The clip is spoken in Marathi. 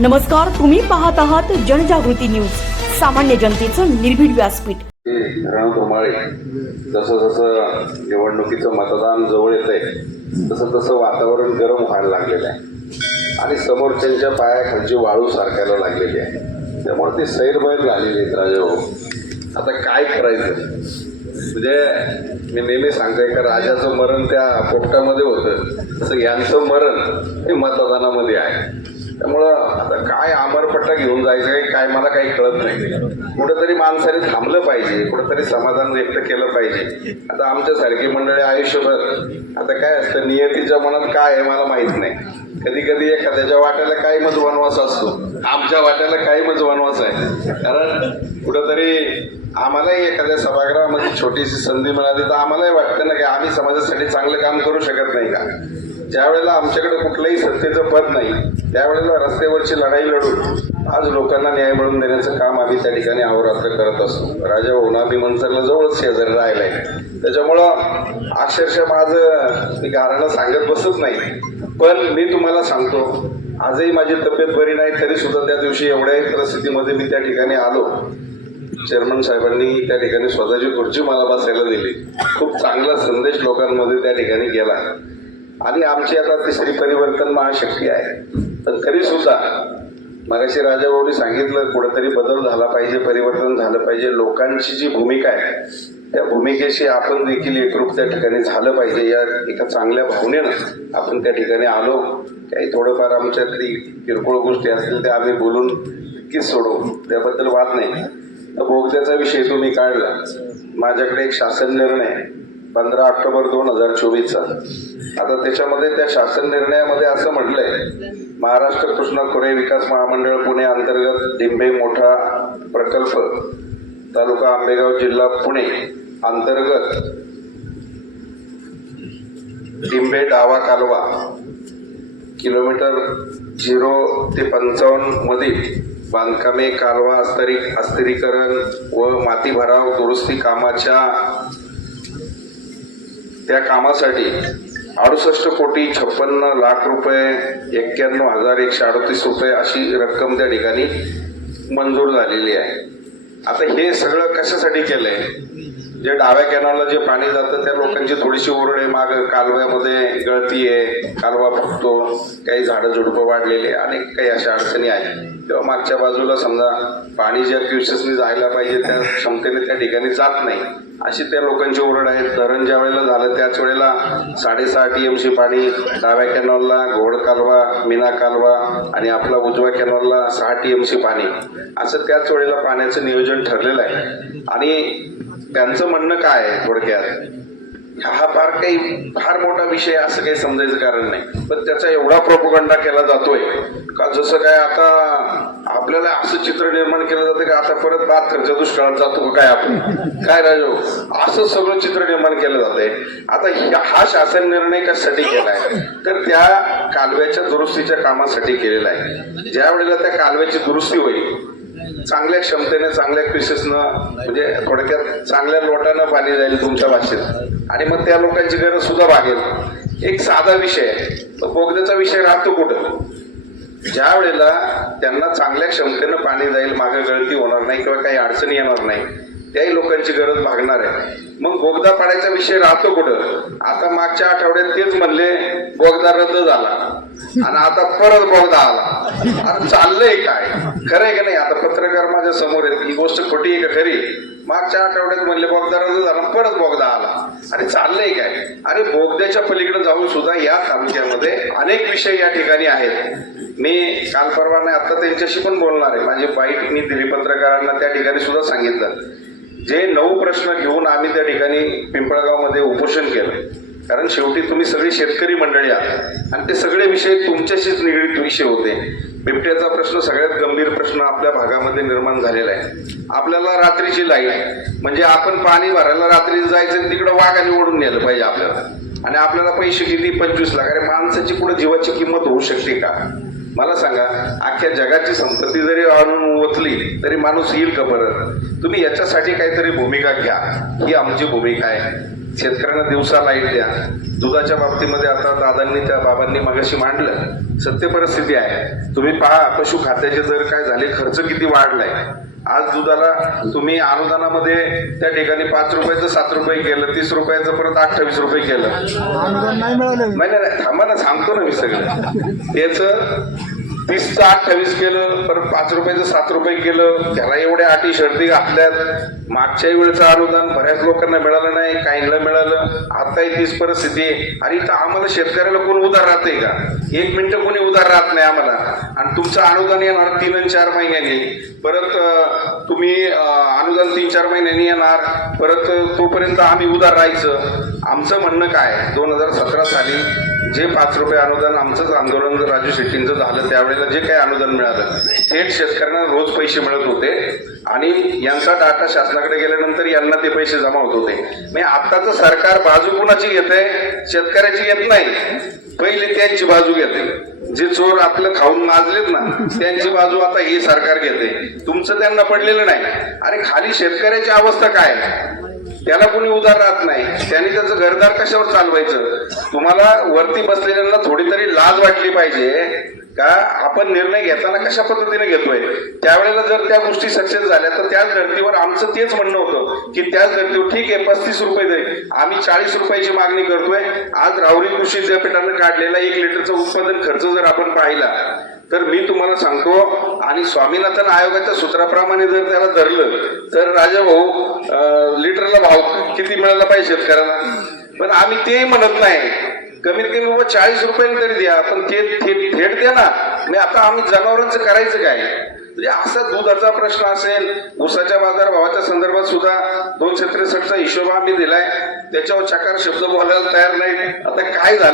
नमस्कार, तुम्ही पाहत आहात जनजागृती न्यूज, सामान्य जनतेचं निर्भीड व्यासपीठ. रणधुमाळी जसं जसं निवडणुकीचं मतदान जवळ येत आहे तसं तसं वातावरण गरम व्हायला लागलेलं आहे आणि समोरच्यांच्या पायाखालची वाळू सारखायला लागलेली आहे. त्यामुळे ती सैरभैर झालेली आहेत. राजाभाऊ, आता काय करायचं? म्हणजे मी नेहमी सांगतोय का राजाचं मरण त्या पोपटामध्ये होतं, तसं यांचं मरण हे मतदानामध्ये आहे. त्यामुळं आता काय आमरपट्टा घेऊन जायचं काय मला काही कळत नाही. कुठंतरी माणसाने थांबलं पाहिजे, कुठंतरी समाधान व्यक्त केलं पाहिजे. आता आमच्यासारखी मंडळी आयुष्यभर आता काय असतं, नियतीच्या मनात काय आहे मला माहित नाही. कधी कधी एखाद्याच्या वाट्याला काही मज वनवास असतो, आमच्या वाट्याला काही मज वनवास आहे. कारण कुठंतरी आम्हालाही एखाद्या सभागृहामध्ये छोटीशी संधी मिळाली तर आम्हालाही वाटतं ना की आम्ही समाजासाठी चांगलं काम करू शकत नाही का? ज्या वेळेला आमच्याकडे कुठलंही सत्तेचं पद नाही त्यावेळेला रस्त्यावरची लढाई लढून आज लोकांना न्याय मिळवून देण्याचं काम आम्ही त्या ठिकाणी अहोरात्र करत असतो. राजाभाऊ आम्ही मनसरला जवळच शेजारी राहिलाय, त्याच्यामुळं अक्षरशः माझं मी गारानं सांगत बसत नाही. पण मी तुम्हाला सांगतो, आजही माझी तब्येत बरी नाही तरी सुद्धा त्या दिवशी एवढ्याही परिस्थितीमध्ये मी त्या ठिकाणी आलो. चेअरमन साहेबांनी त्या ठिकाणी स्वतःची खुर्ची मला बसायला दिली. खूप चांगला संदेश लोकांमध्ये त्या ठिकाणी गेला आणि आमची आता तिसरी परिवर्तन महाशक्ती आहे. पण तरी सुद्धा मगाशी राजाभाऊनी सांगितलं कुठेतरी बदल झाला पाहिजे, परिवर्तन झालं पाहिजे. लोकांची जी भूमिका आहे त्या भूमिकेशी आपण देखील एकरूप त्या ठिकाणी झालं पाहिजे. या एका चांगल्या भावनेनं आपण त्या ठिकाणी आलो. काही थोडंफार आमच्यातली किरकोळ गोष्टी असतील त्या आम्ही बोलून नक्कीच सोडवू, त्याबद्दल वाद नाही. तर बोगद्याचा विषय तुम्ही काढला. माझ्याकडे एक शासन निर्णय 15 ऑक्टोबर 2024चा. आता त्याच्यामध्ये त्या शासन निर्णयामध्ये असं म्हटलंय, महाराष्ट्र कृष्णा खोरे विकास महामंडळ पुणे अंतर्गत डिंबे मोठा प्रकल्प तालुका आंबेगाव जिल्हा पुणे अंतर्गत डिंबे डावा कालवा किलोमीटर 0 ते 55 मधील बांधकामे, कालवा अस्थिरीकरण व माती भराव दुरुस्ती कामाच्या त्या कामासाठी 68,56,00,000 रुपये 91,138 रुपये अशी रक्कम त्या ठिकाणी मंजूर झालेली आहे. आता हे सगळं कशासाठी केलंय? जे डाव्या कॅनलला जे पाणी जातं त्या लोकांची थोडीशी ओरड आहे, माग कालव्यामध्ये गळती आहे, कालवा फुटतो, काही झाडं झुडपं वाढलेले, अनेक काही अशा अडचणी आहेत. तेव्हा मागच्या बाजूला समजा पाणी ज्या क्युसेसनी जायला पाहिजे त्या क्षमतेने त्या ठिकाणी जात नाही, अशी त्या लोकांची ओरड आहे. धरण ज्या वेळेला झालं त्याच वेळेला 6.5 TMC पाणी डाव्या कॅनॉलला, घोड कालवा, मीना कालवा आणि आपला उजव्या कॅनॉलला 6 TMC पाणी, असं त्याच वेळेला पाण्याचं नियोजन ठरलेलं आहे. आणि त्यांचं म्हणणं काय आहे थोडक्यात, हा फार मोठा विषय असं काही समजायचं कारण नाही. पण त्याचा एवढा प्रोपगंडा केला जातोय का जसं काय आता आपल्याला असं चित्र निर्माण केलं जातं की आता परत 72 दुष्काळात जातो काय आपण, काय राजो, असं सगळं चित्र निर्माण केलं जातंय. आता हा शासन निर्णय कशासाठी केलाय तर त्या कालव्याच्या दुरुस्तीच्या कामासाठी केलेला आहे. ज्या वेळेला त्या कालव्याची दुरुस्ती होईल, चांगल्या क्षमतेने, चांगल्या क्रिसेसनं, म्हणजे थोडक्यात चांगल्या लोटानं पाणी जाईल तुमच्या भाषेत आणि मग त्या लोकांची गरज सुद्धा भागेल. एक साधा विषय आहे, तो बोगद्याचा विषय राहतो कुठं? ज्या वेळेला त्यांना चांगल्या क्षमतेनं पाणी जाईल, मागे गळती होणार नाही किंवा काही अडचणी येणार नाही, त्याही लोकांची गरज भागणार आहे. मग बोगदा पाडायचा विषय राहतो कुठं? आता मागच्या आठवड्यात तेच म्हणले बोगदा रद्द झाला आणि आता परत बोगदा आला. आता चाललंय काय? खरंय का नाही? आता पत्रकार माझ्या समोर आहेत, ही गोष्ट खोटी आहे का खरी? मागच्या आठवड्यात म्हणले बोगदा रद्द झाला, परत बोगदा आला. अरे चाललंय काय? अरे बोगद्याच्या पलीकडे जाऊन सुद्धा या तालुक्यामध्ये अनेक विषय या ठिकाणी आहेत. मी काल परवा नाही आता त्यांच्याशी पण बोलणार आहे. माझी बाईट मी दिली पत्रकारांना, त्या ठिकाणी सुद्धा सांगितलं. जे 9 प्रश्न घेऊन आम्ही त्या ठिकाणी पिंपळगावमध्ये उपोषण केलं, कारण शेवटी तुम्ही सगळी शेतकरी मंडळी आहात आणि ते सगळे विषय तुमच्याशीच निगडीत विषय होते. बिबट्याचा प्रश्न सगळ्यात गंभीर प्रश्न आपल्या भागामध्ये निर्माण झालेला आहे. आपल्याला रात्रीची लाईट, म्हणजे आपण पाणी भरायला रात्री जायचं, तिकडे वाघाने ओढून नेलं पाहिजे आपल्याला, आणि आपल्याला पैसे किती 25 लाख. अरे माणसाची कुठं जीवाची किंमत होऊ शकते का? मला सांगा, अख्ख्या जगाची संपत्ती जरी आणून ओतली तरी माणूस येईल का परत? तुम्ही याच्यासाठी काहीतरी भूमिका घ्या. ही आमची भूमिका आहे. शेतकऱ्यांना दिवसा लाईट द्या, दुधाच्या बाबतीमध्ये आता दादांनी त्या बाबांनी मगाशी मांडलं, सत्य परिस्थिती आहे. तुम्ही पहा पशु खाद्याचे दर काय झाले, खर्च किती वाढलाय. आज दुधाला तुम्ही अनुदानामध्ये त्या ठिकाणी 5 रुपयाचं 7 रुपये केलं, 30 रुपयाचं परत 28 रुपये केलं. अनुदान नाही मिळालं. नाही थांबा ना, सांगतो ना मी सगळं. त्याचं 30चं 28 केलं, परत 5 रुपयाचं 7 रुपये केलं. त्याला एवढ्या अटी शर्ती घातल्यात. मागच्याही वेळेचं अनुदान बऱ्याच लोकांना मिळालं नाही, काहींना मिळालं. आताही तीच परिस्थिती आहे. आणि इथं आम्हाला शेतकऱ्याला कोण उधार राहतंय का? 1 मिनिटं कोणी उधार राहत नाही आम्हाला. आणि तुमचं अनुदान येणार 3 आणि 4 महिन्यांनी, परत तुम्ही अनुदान 3-4 महिन्यांनी येणार, परत तोपर्यंत आम्ही उधार राहायचं. आमचं म्हणणं काय, 2017 साली जे 5 रुपये अनुदान आमचंच आंदोलन राजू शेट्टींचं झालं, त्यावेळेला जे काही अनुदान मिळालं थेट शेतकऱ्यांना रोज पैसे मिळत होते. आणि यांचा डाटा शासनाकडे गेल्यानंतर यांना ते पैसे जमा होत होते. म्हणजे आत्ताचं सरकार बाजू कुणाची घेते? शेतकऱ्याची घेत नाही, पहिले त्यांची बाजू घेते. जे चोर आपलं खाऊन माजलेत ना, त्यांची बाजू आता हे सरकार घेते. तुमचं त्यांना पडलेलं नाही. अरे खाली शेतकऱ्याची अवस्था काय, त्याला कोणी उधार राहत नाही. त्यांनी त्याचं घरदार कशावर चालवायचं? तुम्हाला वरती बसलेल्यांना थोडी तरी लाज वाटली पाहिजे का आपण निर्णय घेताना कशा पद्धतीने घेतोय. त्यावेळेला जर त्या गोष्टी सक्सेस झाल्या तर त्याच धर्तीवर आमचं तेच म्हणणं होतं की त्याच धर्तीवर ठीक आहे 35 रुपये दे, आम्ही 40 रुपयाची मागणी करतोय. आज राहुरी कृषी विद्यापीठानं काढलेला 1 लिटरचा उत्पादन खर्च जर आपण पाहिला तर मी तुम्हाला सांगतो, आणि स्वामीनाथन आयोगाच्या सूत्राप्रमाणे जर त्याला धरलं तर राजा भाऊ लिटरला भाव किती मिळाला पाहिजे शेतकऱ्याला. पण आम्ही ते म्हणत नाही. कमीत कमी बाबा 40 रुपयांनी तरी द्या, पण ते थेट द्या ना. म्हणजे आता आम्ही जनावरांचं करायचं काय? म्हणजे असा दुधाचा प्रश्न असेल, ऊसाच्या बाजारभावाच्या संदर्भात सुद्धा 263चा हिशोब आम्ही दिलाय, त्याच्यावर चकार शब्द बोलायला तयार नाही. आता काय झालं?